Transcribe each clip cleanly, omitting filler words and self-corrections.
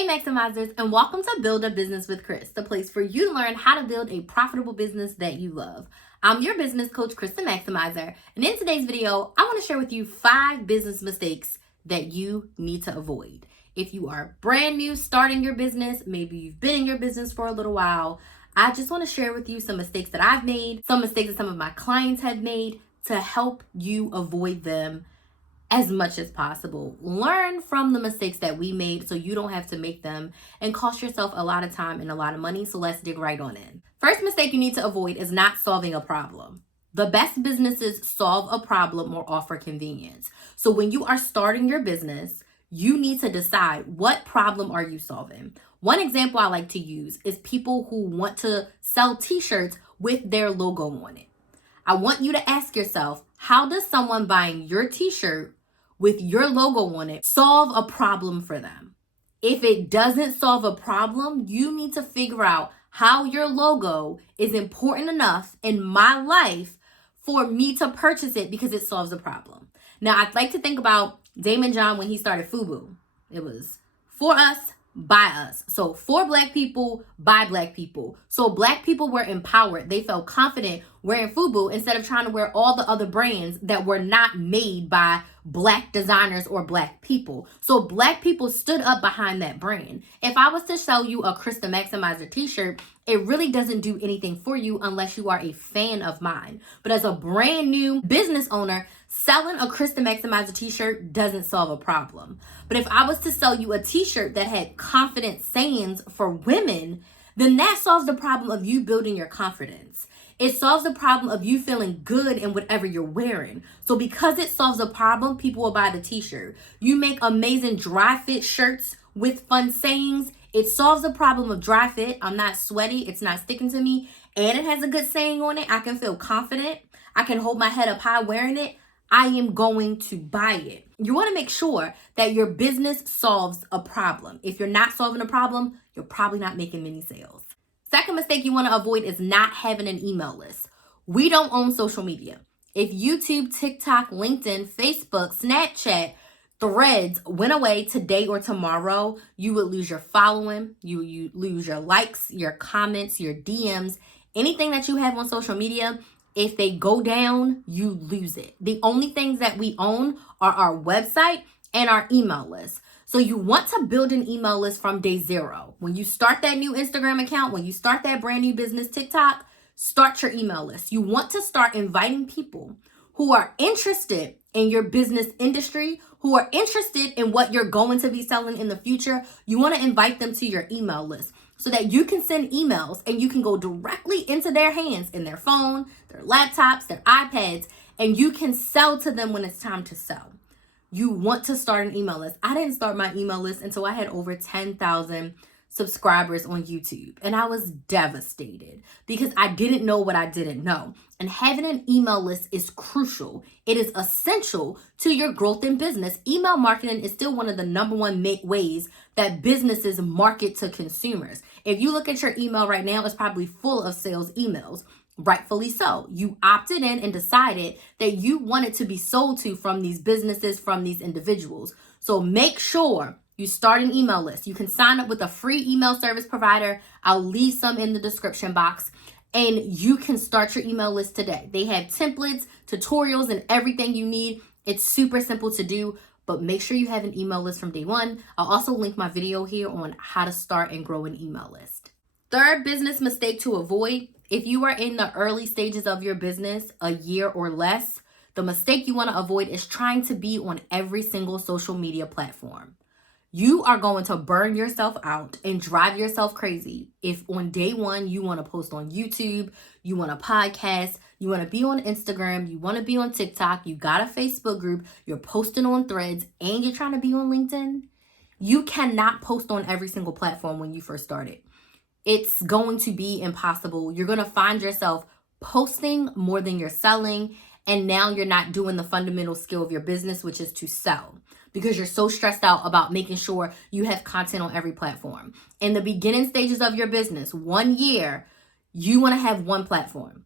Hey Maximizers, and welcome to Build a Business with Chris, the place for you to learn how to build a profitable business that you love. I'm your business coach, Chris the Maximizer, and in today's video, I want to share with you 5 business mistakes that you need to avoid. If you are brand new starting your business, maybe you've been in your business for a little while, I just want to share with you some mistakes that I've made, some mistakes that some of my clients have made to help you avoid them as much as possible. Learn from the mistakes that we made so you don't have to make them and cost yourself a lot of time and a lot of money. So let's dig right on in. First mistake you need to avoid is not solving a problem. The best businesses solve a problem or offer convenience. So when you are starting your business, you need to decide, what problem are you solving? One example I like to use is people who want to sell t-shirts with their logo on it. I want you to ask yourself, how does someone buying your t-shirt with your logo on it solve a problem for them? If it doesn't solve a problem, you need to figure out how your logo is important enough in my life for me to purchase it because it solves a problem. Now, I'd like to think about Damon John when he started FUBU. It was for us, by us. So for Black people, by Black people. So Black people were empowered. They felt confident wearing FUBU instead of trying to wear all the other brands that were not made by Black designers or Black people. So Black people stood up behind that brand. If I was to sell you a Chris the Maximizer t-shirt, it really doesn't do anything for you unless you are a fan of mine. But as a brand new business owner, selling a Chris the Maximizer t-shirt doesn't solve a problem. But if I was to sell you a t-shirt that had confident sayings for women, then that solves the problem of you building your confidence. It solves the problem of you feeling good in whatever you're wearing. So because it solves a problem, people will buy the t-shirt. You make amazing dry fit shirts with fun sayings. It solves the problem of dry fit. I'm not sweaty. It's not sticking to me. And it has a good saying on it. I can feel confident. I can hold my head up high wearing it. I am going to buy it. You want to make sure that your business solves a problem. If you're not solving a problem, you're probably not making many sales. Second mistake you want to avoid is not having an email list. We don't own social media. If YouTube, TikTok, LinkedIn, Facebook, Snapchat, Threads went away today or tomorrow, you would lose your following, you lose your likes, your comments, your DMs, anything that you have on social media. If they go down, you lose it. The only things that we own are our website and our email list. So you want to build an email list from day 0. When you start that new Instagram account, when you start that brand new business TikTok, start your email list. You want to start inviting people who are interested in your business industry, who are interested in what you're going to be selling in the future. You want to invite them to your email list so that you can send emails and you can go directly into their hands, in their phone, their laptops, their iPads, and you can sell to them when it's time to sell. You want to start an email list. I didn't start my email list until I had over 10,000 subscribers on YouTube. And I was devastated because I didn't know what I didn't know. And having an email list is crucial. It is essential to your growth in business. Email marketing is still one of the number one ways that businesses market to consumers. If you look at your email right now, it's probably full of sales emails. Rightfully so. You opted in and decided that you wanted to be sold to from these businesses, from these individuals. So make sure you start an email list. You can sign up with a free email service provider. I'll leave some in the description box. And you can start your email list today. They have templates, tutorials, and everything you need. It's super simple to do, but make sure you have an email list from day 1. I'll also link my video here on how to start and grow an email list. Third business mistake to avoid: if you are in the early stages of your business, a year or less, the mistake you want to avoid is trying to be on every single social media platform. You are going to burn yourself out and drive yourself crazy if on day 1 you want to post on YouTube, you want to podcast, you want to be on Instagram, you want to be on TikTok, you got a Facebook group, you're posting on Threads, and you're trying to be on LinkedIn. You cannot post on every single platform when you first started. It's going to be impossible. You're going to find yourself posting more than you're selling, and now you're not doing the fundamental skill of your business, which is to sell, because you're so stressed out about making sure you have content on every platform. In the beginning stages of your business, 1 year, you want to have 1 platform.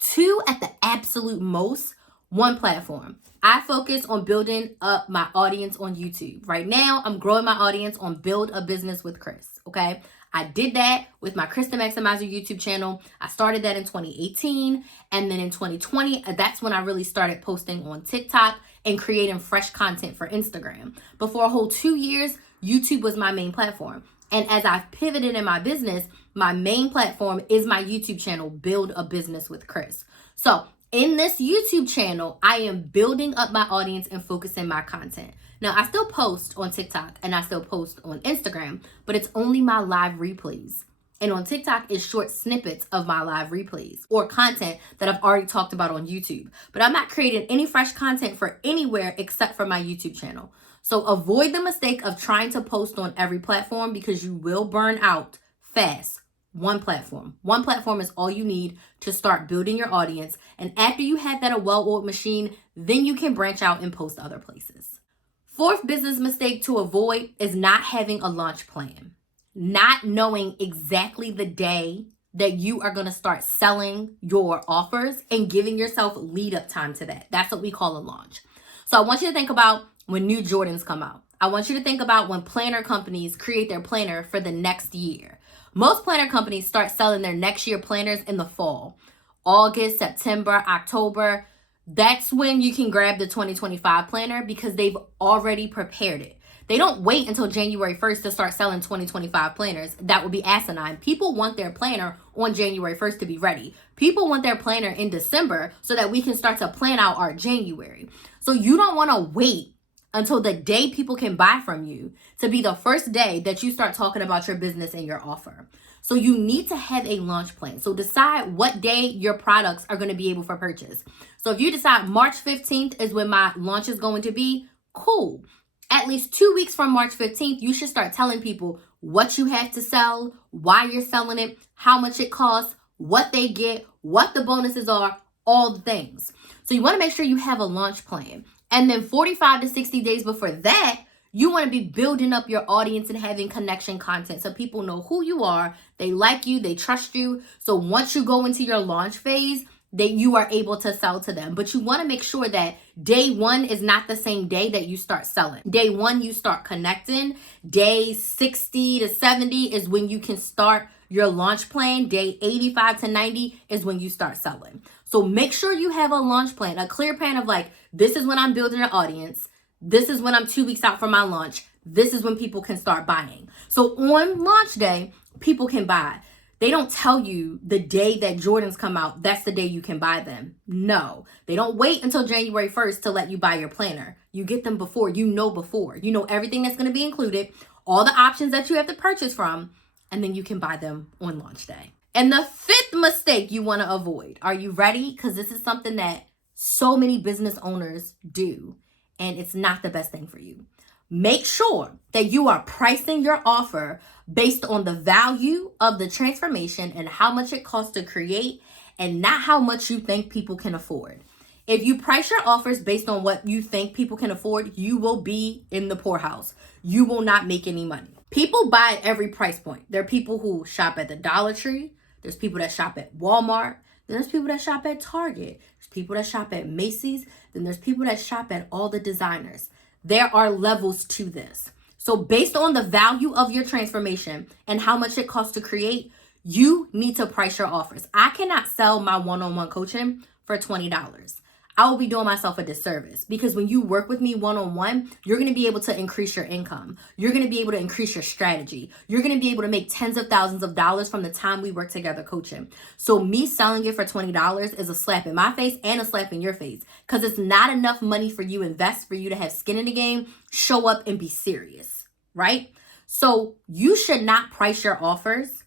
2 at the absolute most. one platform. I focus on building up my audience on YouTube. Right now, I'm growing my audience on Build a Business with Chris, okay? I did that with my Chris the Maximizer YouTube channel. I started that in 2018. And then in 2020, that's when I really started posting on TikTok and creating fresh content for Instagram. But for a whole 2 years, YouTube was my main platform. And as I've pivoted in my business, my main platform is my YouTube channel, Build a Business with Chris. So in this YouTube channel, I am building up my audience and focusing my content. Now, I still post on TikTok and I still post on Instagram, but it's only my live replays. And on TikTok, it's short snippets of my live replays or content that I've already talked about on YouTube. But I'm not creating any fresh content for anywhere except for my YouTube channel. So avoid the mistake of trying to post on every platform because you will burn out fast. One platform. One platform is all you need to start building your audience. And after you have that a well-oiled machine, then you can branch out and post other places. Fourth business mistake to avoid is not having a launch plan. Not knowing exactly the day that you are going to start selling your offers and giving yourself lead up time to that. That's what we call a launch. So I want you to think about when new Jordans come out. I want you to think about when planner companies create their planner for the next year. Most planner companies start selling their next year planners in the fall. August, September, October. That's when you can grab the 2025 planner because they've already prepared it. They don't wait until January 1st to start selling 2025 planners. That would be asinine. People want their planner on January 1st to be ready. People want their planner in December so that we can start to plan out our January. So you don't want to wait until the day people can buy from you to be the first day that you start talking about your business and your offer. So you need to have a launch plan. So decide what day your products are going to be able for purchase. So if you decide March 15th is when my launch is going to be, cool. At least 2 weeks from March 15th, you should start telling people what you have to sell, why you're selling it, how much it costs, what they get, what the bonuses are, all the things. So you want to make sure you have a launch plan. And then 45 to 60 days before that, you want to be building up your audience and having connection content so people know who you are, they like you, they trust you. So once you go into your launch phase, that you are able to sell to them. But you want to make sure that day one is not the same day that you start selling. Day one, you start connecting. Day 60 to 70 is when you can start your launch plan. Day 85 to 90 is when you start selling. So make sure you have a launch plan, a clear plan of like, this is when I'm building an audience. This is when I'm 2 weeks out from my launch. This is when people can start buying. So on launch day, people can buy. They don't tell you the day that Jordans come out, that's the day you can buy them. No, they don't wait until January 1st to let you buy your planner. You get them before. You know everything that's going to be included, all the options that you have to purchase from, and then you can buy them on launch day. And the fifth mistake you want to avoid. Are you ready? Because this is something that so many business owners do, and it's not the best thing for you. Make sure that you are pricing your offer based on the value of the transformation and how much it costs to create and not how much you think people can afford. If you price your offers based on what you think people can afford, you will be in the poorhouse. You will not make any money. People buy at every price point. There are people who shop at the Dollar Tree. There's people that shop at Walmart. Then there's people that shop at Target. There's people that shop at Macy's. Then there's people that shop at all the designers. There are levels to this. So based on the value of your transformation and how much it costs to create, you need to price your offers. I cannot sell my one-on-one coaching for $20. I will be doing myself a disservice because when you work with me one-on-one, you're going to be able to increase your income. You're going to be able to increase your strategy. You're going to be able to make tens of thousands of dollars from the time we work together coaching. So me selling it for $20 is a slap in my face and a slap in your face because it's not enough money for you to invest for you to have skin in the game, show up and be serious, right? So you should not price your offers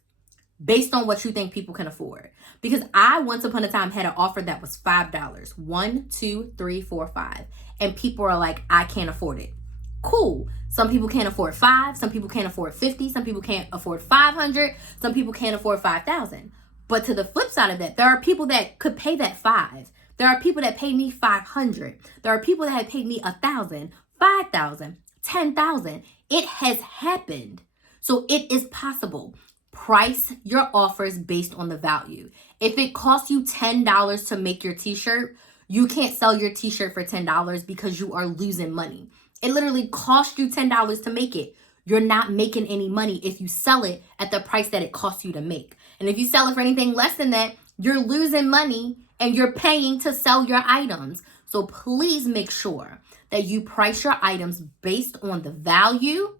based on what you think people can afford. Because I once upon a time had an offer that was $5. 1, 2, 3, 4, 5. And people are like, I can't afford it. Cool. Some people can't afford 5. Some people can't afford 50. Some people can't afford 500. Some people can't afford 5,000. But to the flip side of that, there are people that could pay that 5. There are people that pay me 500. There are people that have paid me 1,000, 5,000, 10,000. It has happened. So it is possible. Price your offers based on the value. If it costs you $10 to make your t-shirt, You can't sell your t-shirt for $10 because you are losing money. It literally cost you $10 to make it. You're not making any money if you sell it at the price that it costs you to make. And if you sell it for anything less than that, you're losing money and you're paying to sell your items. So please make sure that you price your items based on the value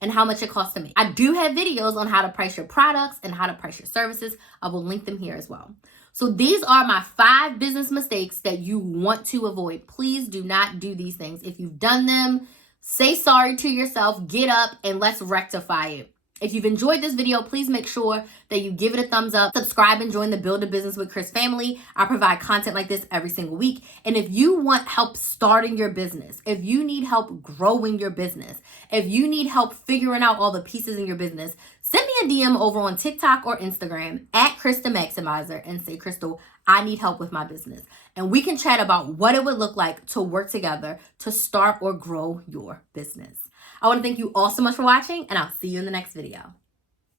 and how much it costs to make. I do have videos on how to price your products and how to price your services. I will link them here as well. So these are my 5 business mistakes that you want to avoid. Please do not do these things. If you've done them, say sorry to yourself, get up, and let's rectify it. If you've enjoyed this video, please make sure that you give it a thumbs up, subscribe, and join the Build a Business with Chris family. I provide content like this every single week. And if you want help starting your business, if you need help growing your business, if you need help figuring out all the pieces in your business, send me a DM over on TikTok or Instagram at Chris the Maximizer and say, Crystal, I need help with my business. And we can chat about what it would look like to work together to start or grow your business. I want to thank you all so much for watching, and I'll see you in the next video.